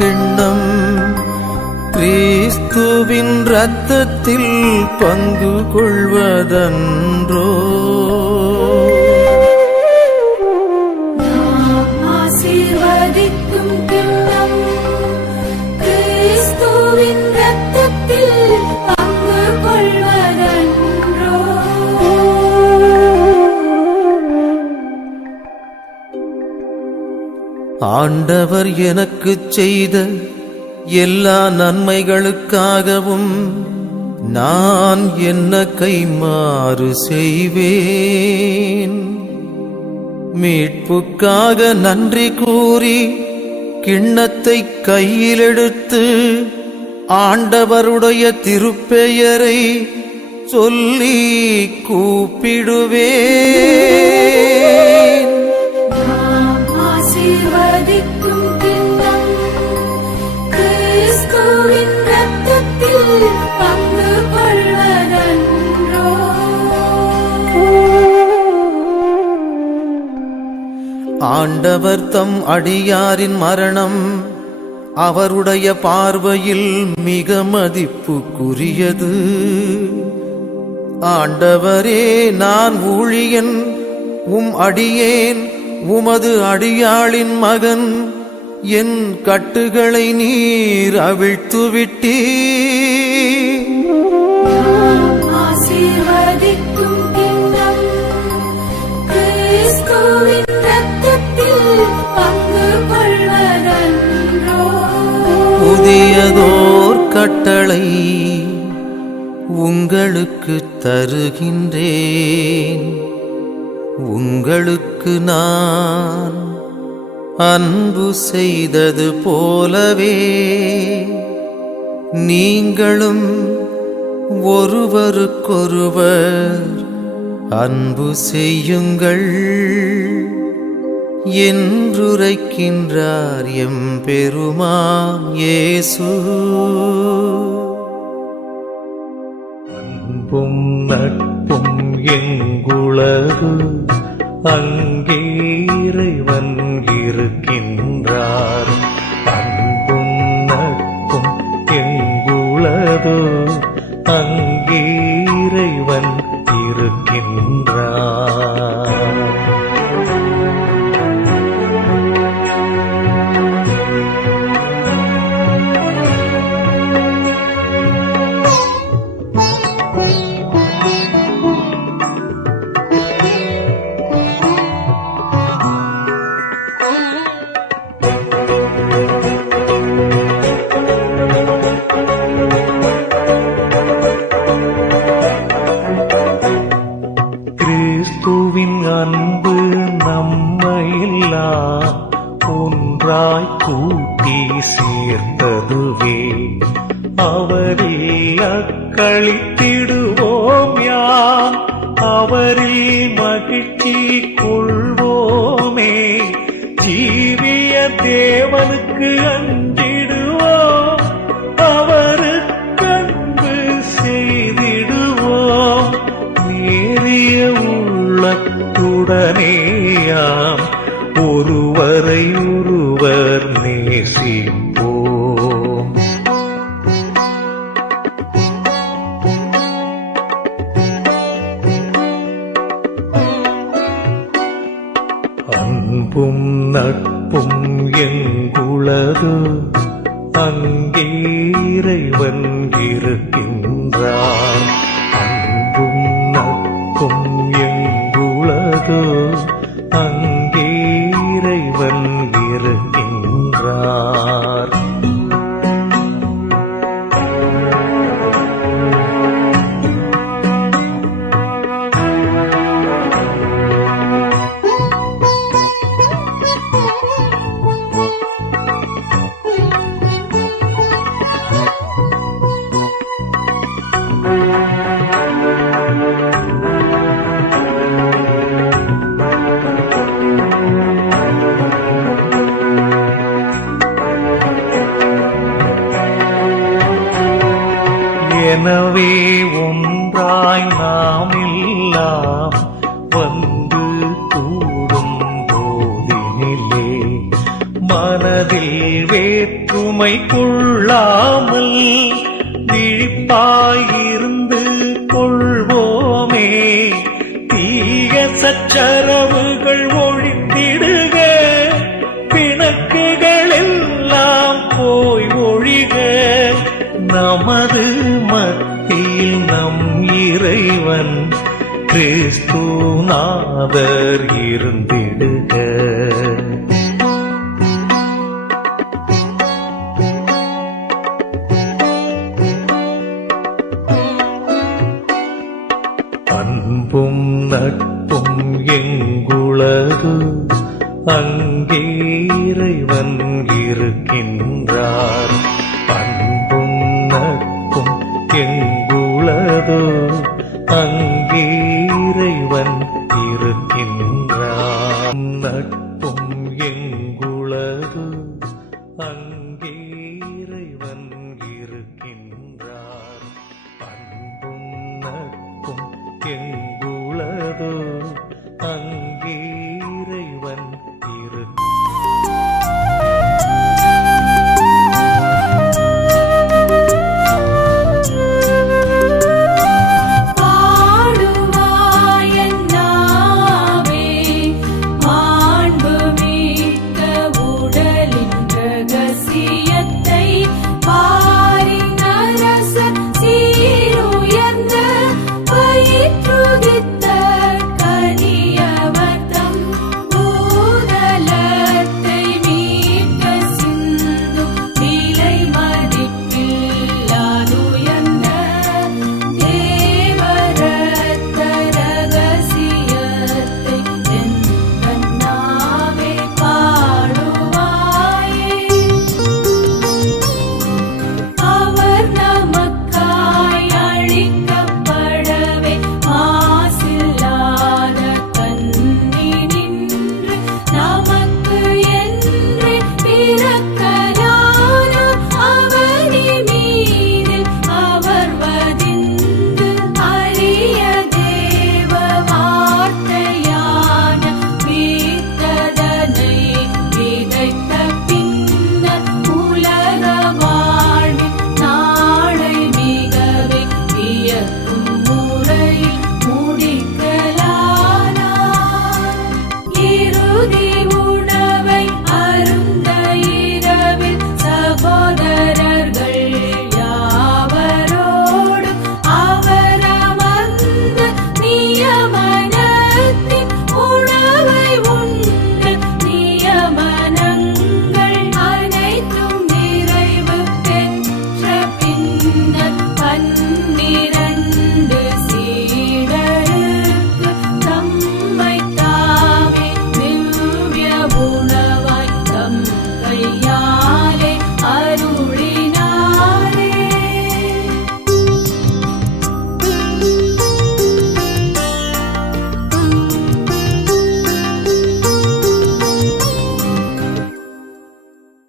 கிண்ணம் கிறிஸ்துவின் இரத்தத்தில் பங்கு கொள்வதன்றோ. ஆசீர்வதிக்கும் கிண்ணம் கிறிஸ்துவின் இரத்தத்தில் பங்கு கொள்வதன்றோ. ஆண்டவர் எனக்கு செய்த எல்லா நன்மைகளுக்காகவும் நான் என்ன கைமாறு செய்வேன்? மீட்புக்காக நன்றி கூறி கிண்ணத்தை கையில் எடுத்து ஆண்டவருடைய திருப்பெயரை சொல்லி கூப்பிடுவேன். ஆசீர்வதிக்கும் கிண்ணம் கிறிஸ்துவின் இரத்தத்தில் பங்கு கொள்வதன்றோ. ஆண்டவர் தம் அடியாரின் மரணம் அவருடைய பார்வையில் மிக மதிப்புக்குரியது. ஆண்டவரே, நான் ஊழியன், அடியேன், உமது அடியாளின் மகன். என் கட்டுகளை நீர் அவிழ்த்துவிட்டீர். ஆசீர்வதிக்கும் கிண்ணம் கிறிஸ்துவின் இரத்தத்தில் பங்கு கொள்வதன்றோ. புதியதோர் கட்டளை உங்களுக்கு தருகின்றேன். உங்களுக்கு நான் அன்பு செய்தது போலவே நீங்களும் ஒருவருக்கொருவர் அன்பு செய்யுங்கள் என்றுரைக்கின்றார் எம் பெருமான் இயேசு. அன்பும் நட்பும் எங்குளது, அங்கே இறைவன் இருக்கின்றார். அன்பும் நட்பும் எங்குளது, அங்கே இறைவன் இருக்கின்றார். கிறிஸ்துவின் அன்பு நம்மையெல்லாம் ஒன்றாய் கூட்டி சேர்த்ததுவே. அவரில் அக்களித்திடுவோம் யாம், அவரில் மகிழ்ச்சி கொள்வோமே. ஜீவிய தேவனுக்கு அஞ்சிடுவோம், அவருக்கு அன்பு செய்திடுவோம். நேரிய உள்ளத்துடனேயாம் ஒருவரை ஒருவர் நேசிப்போம். அன்பும் நட்பும் எங்குளது, அங்கே இறைவன் இருக்கின்றார். அன்பும் நட்பும் எங்குளது, அங்கே இறைவன் இருக்கின்றார். எனவே ஒன்றாய் நாம் எல்லாம் வந்து கூடும் போதினிலே மனதில் வேற்றுமை கொள்ளாமல் விழிப்பாயிருந்து கொள்வோமே. தீய சச்சரவுகள் ஒழித்திடுக, பிணக்குகள் எல்லாம் போய் ஒழிக. நமது மத்தியில் நம் இறைவன் கிறிஸ்துநாதர் இருந்திடுக. அன்பும் நட்பும் எங்குளது, அங்கே இறைவன் இருக்கின்றார். அன்பும் நட்பும் எங்குளது, அங்கே இறைவன் இருக்கின்றார். நட்பும் எங்குளது, அங்கே